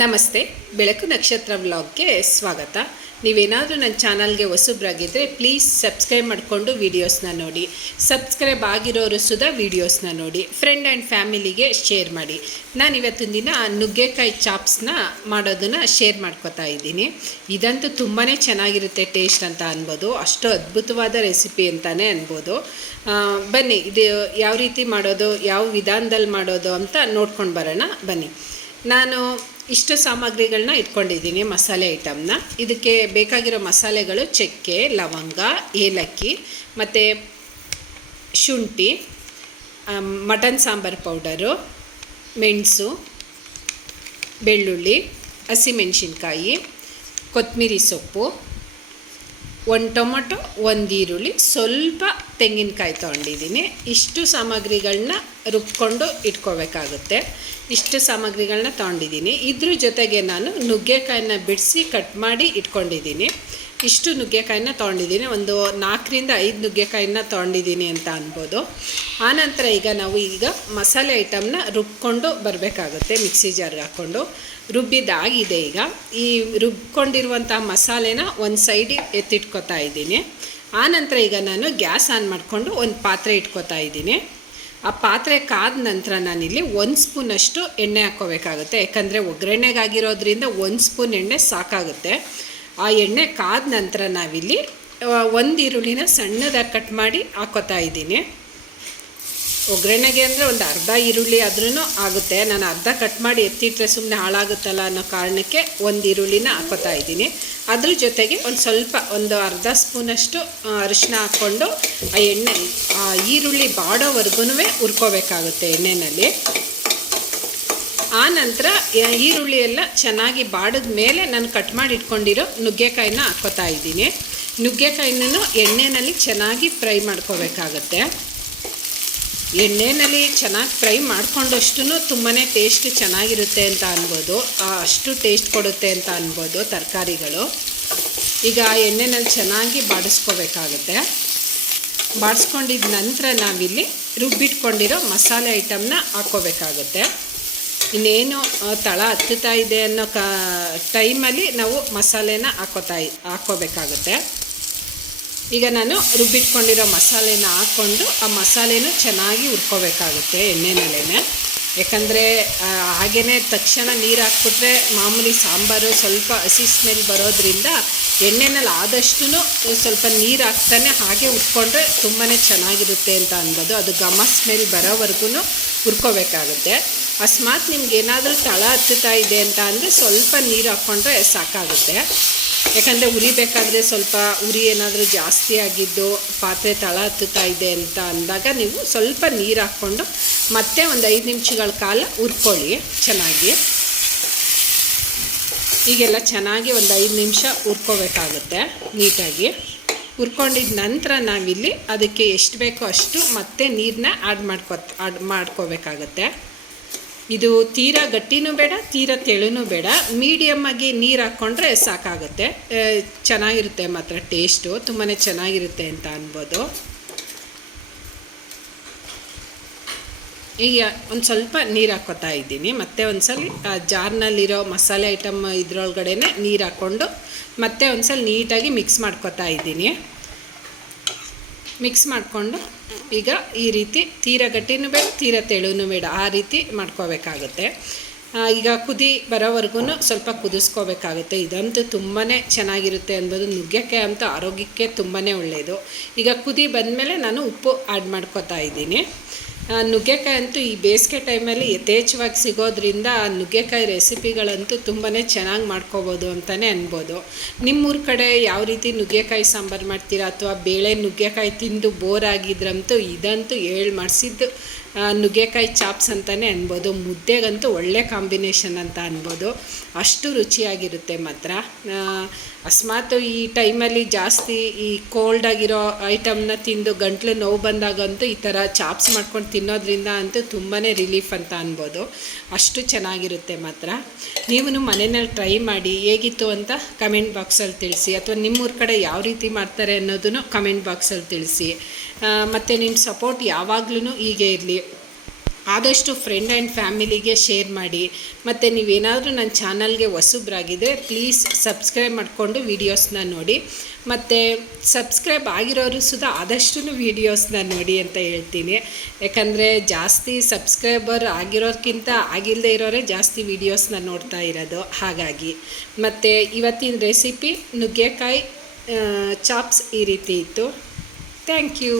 ನಮಸ್ತೆ, ಬೆಳಕು ನಕ್ಷತ್ರ ವ್ಲಾಗ್ಗೆ ಸ್ವಾಗತ. ನೀವೇನಾದರೂ ನನ್ನ ಚಾನಲ್ಗೆ ಹೊಸಬ್ರಾಗಿದ್ದರೆ ಪ್ಲೀಸ್ ಸಬ್ಸ್ಕ್ರೈಬ್ ಮಾಡಿಕೊಂಡು ವೀಡಿಯೋಸ್ನ ನೋಡಿ. ಸಬ್ಸ್ಕ್ರೈಬ್ ಆಗಿರೋರು ಸುಧಾ ವೀಡಿಯೋಸ್ನ ನೋಡಿ, ಫ್ರೆಂಡ್ ಆ್ಯಂಡ್ ಫ್ಯಾಮಿಲಿಗೆ ಶೇರ್ ಮಾಡಿ. ನಾನು ಇವತ್ತಿನ ದಿನ ನುಗ್ಗೆಕಾಯಿ ಚಾಪ್ಸ್ನ ಮಾಡೋದನ್ನು ಶೇರ್ ಮಾಡ್ಕೊತಾ ಇದ್ದೀನಿ. ಇದಂತೂ ತುಂಬಾ ಚೆನ್ನಾಗಿರುತ್ತೆ ಟೇಸ್ಟ್ ಅಂತ ಅನ್ಬೋದು, ಅಷ್ಟು ಅದ್ಭುತವಾದ ರೆಸಿಪಿ ಅಂತಲೇ ಅನ್ಬೋದು. ಬನ್ನಿ, ಇದು ಯಾವ ರೀತಿ ಮಾಡೋದು, ಯಾವ ವಿಧಾನದಲ್ಲಿ ಮಾಡೋದು ಅಂತ ನೋಡ್ಕೊಂಡು ಬರೋಣ ಬನ್ನಿ. ನಾನು ಇಷ್ಟು ಸಾಮಗ್ರಿಗಳನ್ನ ಇಟ್ಕೊಂಡಿದ್ದೀನಿ, ಮಸಾಲೆ ಐಟಮ್ನ. ಇದಕ್ಕೆ ಬೇಕಾಗಿರೋ ಮಸಾಲೆಗಳು ಚಕ್ಕೆ, ಲವಂಗ, ಏಲಕ್ಕಿ ಮತ್ತು ಶುಂಠಿ, ಮಟನ್ ಸಾಂಬಾರು ಪೌಡರು, ಮೆಣಸು, ಬೆಳ್ಳುಳ್ಳಿ, ಹಸಿಮೆಣಸಿನ್ಕಾಯಿ, ಕೊತ್ತಂಬರಿ ಸೊಪ್ಪು, ಒಂದು ಟೊಮೊಟೊ, ಒಂದು ಈರುಳ್ಳಿ, ಸ್ವಲ್ಪ ತೆಂಗಿನಕಾಯಿ ತೊಗೊಂಡಿದ್ದೀನಿ. ಇಷ್ಟು ಸಾಮಗ್ರಿಗಳನ್ನ ರುಬ್ಕೊಂಡು ಇಟ್ಕೋಬೇಕಾಗುತ್ತೆ. ಇಷ್ಟು ಸಾಮಗ್ರಿಗಳನ್ನ ತೊಗೊಂಡಿದ್ದೀನಿ. ಇದ್ರ ಜೊತೆಗೆ ನಾನು ನುಗ್ಗೆಕಾಯಿನ ಬಿಡಿಸಿ ಕಟ್ ಮಾಡಿ ಇಟ್ಕೊಂಡಿದ್ದೀನಿ. ಇಷ್ಟು ನುಗ್ಗೆಕಾಯಿನ ತೊಗೊಂಡಿದ್ದೀನಿ, ಒಂದು 4ರಿಂದ 5 ನುಗ್ಗೆಕಾಯಿನ ತೊಗೊಂಡಿದ್ದೀನಿ ಅಂತ ಅನ್ಬೋದು. ಆನಂತರ ಈಗ ಮಸಾಲೆ ಐಟಮ್ನ ರುಬ್ಕೊಂಡು ಬರಬೇಕಾಗುತ್ತೆ. ಮಿಕ್ಸಿ ಜಾರ್ಗೆ ಹಾಕ್ಕೊಂಡು ರುಬ್ಬಿದ್ದಾಗಿದೆ. ಈಗ ಈ ರುಬ್ಕೊಂಡಿರುವಂಥ ಮಸಾಲೆನ ಒಂದು ಸೈಡಿಗೆ ಎತ್ತಿಟ್ಕೊತಾ ಇದ್ದೀನಿ. ಆನಂತರ ಈಗ ನಾನು ಗ್ಯಾಸ್ ಆನ್ ಮಾಡಿಕೊಂಡು ಒಂದು ಪಾತ್ರೆ ಇಟ್ಕೊತಾ ಇದ್ದೀನಿ. ಆ ಪಾತ್ರೆ ಕಾದ ನಂತರ ನಾನಿಲ್ಲಿ 1 ಸ್ಪೂನಷ್ಟು ಎಣ್ಣೆ ಹಾಕ್ಕೋಬೇಕಾಗುತ್ತೆ. ಯಾಕಂದರೆ ಒಗ್ಗರಣೆಗಾಗಿರೋದ್ರಿಂದ 1 ಸ್ಪೂನ್ ಎಣ್ಣೆ ಸಾಕಾಗುತ್ತೆ. ಆ ಎಣ್ಣೆ ಕಾದ ನಂತರ ನಾವಿಲ್ಲಿ 1 ಈರುಳ್ಳಿನ ಸಣ್ಣದಾಗಿ ಕಟ್ ಮಾಡಿ ಹಾಕ್ಕೋತಾ ಇದ್ದೀನಿ. ಒಗ್ಗರಣೆಗೆ ಅಂದರೆ ಒಂದು ಅರ್ಧ ಈರುಳ್ಳಿ ಆದ್ರೂ ಆಗುತ್ತೆ. ನಾನು ಅರ್ಧ ಕಟ್ ಮಾಡಿ ಎತ್ತಿಟ್ರೆ ಸುಮ್ಮನೆ ಹಾಳಾಗುತ್ತಲ್ಲ ಅನ್ನೋ ಕಾರಣಕ್ಕೆ 1 ಈರುಳ್ಳಿನ ಹಾಕ್ಕೋತಾ ಇದ್ದೀನಿ. ಅದ್ರ ಜೊತೆಗೆ ಒಂದು ಅರ್ಧ ಸ್ಪೂನಷ್ಟು ಅರಿಶಿನ ಹಾಕ್ಕೊಂಡು ಆ ಈರುಳ್ಳಿ ಬಾಡೋವರೆಗೂ ಹುರ್ಕೋಬೇಕಾಗುತ್ತೆ ಎಣ್ಣೆಯಲ್ಲಿ. ಆ ನಂತರ ಈರುಳ್ಳಿ ಎಲ್ಲ ಚೆನ್ನಾಗಿ ಬಾಡಿದ ಮೇಲೆ ನಾನು ಕಟ್ ಮಾಡಿ ಇಟ್ಕೊಂಡಿರೋ ನುಗ್ಗೆಕಾಯಿನ ಹಾಕ್ಕೋತಾ ಇದ್ದೀನಿ. ನುಗ್ಗೆಕಾಯಿನೂ ಎಣ್ಣೆಯಲ್ಲಿ ಚೆನ್ನಾಗಿ ಫ್ರೈ ಮಾಡ್ಕೋಬೇಕಾಗತ್ತೆ. ಎಣ್ಣೆಯಲ್ಲಿ ಚೆನ್ನಾಗಿ ಫ್ರೈ ಮಾಡ್ಕೊಂಡಷ್ಟು ತುಂಬಾ ಟೇಸ್ಟ್ ಚೆನ್ನಾಗಿರುತ್ತೆ ಅಂತ ಅನ್ಬೋದು, ಅಷ್ಟು ಟೇಸ್ಟ್ ಕೊಡುತ್ತೆ ಅಂತ ಅನ್ಬೋದು ತರಕಾರಿಗಳು. ಈಗ ಎಣ್ಣೆಯಲ್ಲಿ ಚೆನ್ನಾಗಿ ಬಾಡಿಸ್ಕೋಬೇಕಾಗುತ್ತೆ. ಬಾಡಿಸ್ಕೊಂಡಿದ್ದ ನಂತರ ನಾವಿಲ್ಲಿ ರುಬ್ಬಿಟ್ಕೊಂಡಿರೋ ಮಸಾಲೆ ಐಟಮ್ನ ಹಾಕ್ಕೋಬೇಕಾಗುತ್ತೆ. ಇನ್ನೇನು ತಳ ಹತ್ತುತ್ತಾ ಇದೆ ಅನ್ನೋ ಟೈಮಲ್ಲಿ ನಾವು ಮಸಾಲೆನ ಹಾಕ್ಕೋಬೇಕಾಗುತ್ತೆ. ಈಗ ನಾನು ರುಬ್ಬಿಟ್ಕೊಂಡಿರೋ ಮಸಾಲೆನ ಹಾಕ್ಕೊಂಡು ಆ ಮಸಾಲೆನೂ ಚೆನ್ನಾಗಿ ಹುರ್ಕೋಬೇಕಾಗುತ್ತೆ ಎಣ್ಣೆನಲ್ಲೇ. ಯಾಕಂದರೆ ಹಾಗೇ ತಕ್ಷಣ ನೀರು ಹಾಕ್ಬಿಟ್ರೆ ಮಾಮೂಲಿ ಸಾಂಬಾರು ಸ್ವಲ್ಪ ಹಸಿ ಸ್ಮೆಲ್ ಬರೋದ್ರಿಂದ ಎಣ್ಣೆನಲ್ಲಿ ಆದಷ್ಟು ಸ್ವಲ್ಪ ನೀರು ಹಾಕ್ತಾನೆ ಹಾಗೆ ಹುರ್ಕೊಂಡ್ರೆ ತುಂಬಾ ಚೆನ್ನಾಗಿರುತ್ತೆ ಅಂತ ಅನ್ಬೋದು. ಅದು ಘಮ ಸ್ಮೆಲ್ ಬರೋವರೆಗೂ ಹುರ್ಕೋಬೇಕಾಗುತ್ತೆ. ಅಕಸ್ಮಾತ್ ನಿಮ್ಗೆ ಏನಾದರೂ ತಳ ಹತ್ತುತ್ತಾ ಇದೆ ಅಂತ ಅಂದರೆ ಸ್ವಲ್ಪ ನೀರು ಹಾಕ್ಕೊಂಡ್ರೆ ಸಾಕಾಗುತ್ತೆ. ಯಾಕಂದರೆ ಉರಿಬೇಕಾದ್ರೆ ಸ್ವಲ್ಪ ಉರಿ ಏನಾದರೂ ಜಾಸ್ತಿ ಆಗಿದ್ದು ಪಾತ್ರೆ ತಳ ಹತ್ತುತ್ತಾ ಇದೆ ಅಂತ ಅಂದಾಗ ನೀವು ಸ್ವಲ್ಪ ನೀರು ಹಾಕ್ಕೊಂಡು ಮತ್ತೆ ಒಂದು 5 ನಿಮಿಷಗಳ ಕಾಲ ಹುರ್ಕೊಳ್ಳಿ ಚೆನ್ನಾಗಿ. ಈಗೆಲ್ಲ ಚೆನ್ನಾಗಿ ಒಂದು 5 ನಿಮಿಷ ಹುರ್ಕೋಬೇಕಾಗುತ್ತೆ ನೀಟಾಗಿ. ಹುರ್ಕೊಂಡಿದ್ದ ನಂತರ ನಾವಿಲ್ಲಿ ಅದಕ್ಕೆ ಎಷ್ಟು ಬೇಕೋ ಅಷ್ಟು ಮತ್ತೆ ನೀರನ್ನ ಆ್ಯಡ್ ಮಾಡ್ಕೋಬೇಕಾಗತ್ತೆ. ಇದು ತೀರಾ ಗಟ್ಟಿನೂ ಬೇಡ, ತೀರಾ ತೆಳುನೂ ಬೇಡ, ಮೀಡಿಯಮ್ಮಾಗಿ ನೀರು ಹಾಕ್ಕೊಂಡ್ರೆ ಸಾಕಾಗುತ್ತೆ. ಚೆನ್ನಾಗಿರುತ್ತೆ ಮಾತ್ರ, ಟೇಸ್ಟು ತುಂಬಾ ಚೆನ್ನಾಗಿರುತ್ತೆ ಅಂತ ಅನ್ಬೋದು. ಈಗ ಒಂದು ಸ್ವಲ್ಪ ನೀರು ಹಾಕ್ಕೋತಾ ಇದ್ದೀನಿ. ಮತ್ತೆ ಒಂದ್ಸಲ ಜಾರ್ನಲ್ಲಿರೋ ಮಸಾಲೆ ಐಟಮ್ ಇದ್ರೊಳಗಡೆ ನೀರು ಹಾಕ್ಕೊಂಡು ಮತ್ತೆ ಒಂದ್ಸಲ ನೀಟಾಗಿ ಮಿಕ್ಸ್ ಮಾಡ್ಕೋತಾ ಇದ್ದೀನಿ. ಮಿಕ್ಸ್ ಮಾಡಿಕೊಂಡು ಈಗ ಈ ರೀತಿ ತೀರಾ ಗಟ್ಟಿನೂ ಬೇಡ, ತೀರಾ ತೆಳುನೂ ಬೇಡ, ಆ ರೀತಿ ಮಾಡ್ಕೋಬೇಕಾಗುತ್ತೆ. ಈಗ ಕುದಿ ಬರೋವರೆಗೂ ಸ್ವಲ್ಪ ಕುದಿಸ್ಕೋಬೇಕಾಗುತ್ತೆ. ಇದಂತೂ ತುಂಬಾ ಚೆನ್ನಾಗಿರುತ್ತೆ ಅನ್ಬೋದು. ನುಗ್ಗೆಕಾಯಿ ಅಂತೂ ಆರೋಗ್ಯಕ್ಕೆ ತುಂಬಾ ಒಳ್ಳೆಯದು. ಈಗ ಕುದಿ ಬಂದಮೇಲೆ ನಾನು ಉಪ್ಪು ಆ್ಯಡ್ ಮಾಡ್ಕೋತಾ ಇದ್ದೀನಿ. ನುಗ್ಗೆಕಾಯಿ ಅಂತೂ ಈ ಬೇಸಿಗೆ ಟೈಮಲ್ಲಿ ಯಥೇಚ್ಛವಾಗಿ ಸಿಗೋದ್ರಿಂದ ನುಗ್ಗೆಕಾಯಿ ರೆಸಿಪಿಗಳಂತೂ ತುಂಬಾ ಚೆನ್ನಾಗಿ ಮಾಡ್ಕೋಬೋದು ಅಂತಲೇ ಅನ್ಬೋದು. ನಿಮ್ಮೂರ ಕಡೆ ಯಾವ ರೀತಿ ನುಗ್ಗೆಕಾಯಿ ಸಾಂಬಾರು ಮಾಡ್ತೀರಾ ಅಥವಾ ಬೇಳೆ ನುಗ್ಗೆಕಾಯಿ ತಿಂದು ಬೋರ್ ಆಗಿದ್ರಂತೂ ಇದಂತೂ ಮಾಡಿಸಿದ್ದು ನುಗ್ಗೆಕಾಯಿ ಚಾಪ್ಸ್ ಅಂತಲೇ ಅನ್ಬೋದು. ಮುದ್ದೆಗಂತೂ ಒಳ್ಳೆ ಕಾಂಬಿನೇಷನ್ ಅಂತ ಅನ್ಬೋದು, ಅಷ್ಟು ರುಚಿಯಾಗಿರುತ್ತೆ ಮಾತ್ರ. ಅಕಸ್ಮಾತ್ ಈ ಟೈಮಲ್ಲಿ ಜಾಸ್ತಿ ಈ ಕೋಲ್ಡಾಗಿರೋ ಐಟಮ್ನ ತಿಂದು ಗಂಟ್ಲು ನೋವು ಬಂದಾಗಂತೂ ಈ ಥರ ಚಾಪ್ಸ್ ಮಾಡ್ಕೊಂಡು ತಿನ್ನೋದ್ರಿಂದ ಅಂತೂ ತುಂಬಾ ರಿಲೀಫ್ ಅಂತ ಅನ್ಬೋದು, ಅಷ್ಟು ಚೆನ್ನಾಗಿರುತ್ತೆ ಮಾತ್ರ. ನೀವು ಮನೆಯಲ್ಲಿ ಟ್ರೈ ಮಾಡಿ ಹೇಗಿತ್ತು ಅಂತ ಕಮೆಂಟ್ ಬಾಕ್ಸಲ್ಲಿ ತಿಳಿಸಿ, ಅಥವಾ ನಿಮ್ಮೂರ ಕಡೆ ಯಾವ ರೀತಿ ಮಾಡ್ತಾರೆ ಅನ್ನೋದನ್ನು ಕಮೆಂಟ್ ಬಾಕ್ಸಲ್ಲಿ ತಿಳಿಸಿ. ಮತ್ತು ನಿಮ್ಮ ಸಪೋರ್ಟ್ ಯಾವಾಗಲೂ ಹೀಗೆ ಇರಲಿ. ಆದಷ್ಟು ಫ್ರೆಂಡ್ ಆ್ಯಂಡ್ ಫ್ಯಾಮಿಲಿಗೆ ಶೇರ್ ಮಾಡಿ. ಮತ್ತು ನೀವೇನಾದರೂ ನನ್ನ ಚಾನಲ್ಗೆ ಹೊಸಬ್ರಾಗಿದ್ದರೆ ಪ್ಲೀಸ್ ಸಬ್ಸ್ಕ್ರೈಬ್ ಮಾಡಿಕೊಂಡು ವೀಡಿಯೋಸ್ನ ನೋಡಿ. ಮತ್ತು ಸಬ್ಸ್ಕ್ರೈಬ್ ಆಗಿರೋರು ಸುಧಾ ಆದಷ್ಟು ವೀಡಿಯೋಸ್ನ ನೋಡಿ ಅಂತ ಹೇಳ್ತೀನಿ. ಯಾಕಂದರೆ ಜಾಸ್ತಿ ಸಬ್ಸ್ಕ್ರೈಬರ್ ಆಗಿರೋರ್ಕಿಂತ ಆಗಿಲ್ಲದೆ ಇರೋರೇ ಜಾಸ್ತಿ ವೀಡಿಯೋಸ್ನ ನೋಡ್ತಾ ಇರೋದು, ಹಾಗಾಗಿ. ಮತ್ತು ಇವತ್ತಿನ ರೆಸಿಪಿ ನುಗ್ಗೆಕಾಯಿ ಚಾಪ್ಸ್ ಈ ರೀತಿ ಇತ್ತು. Thank you.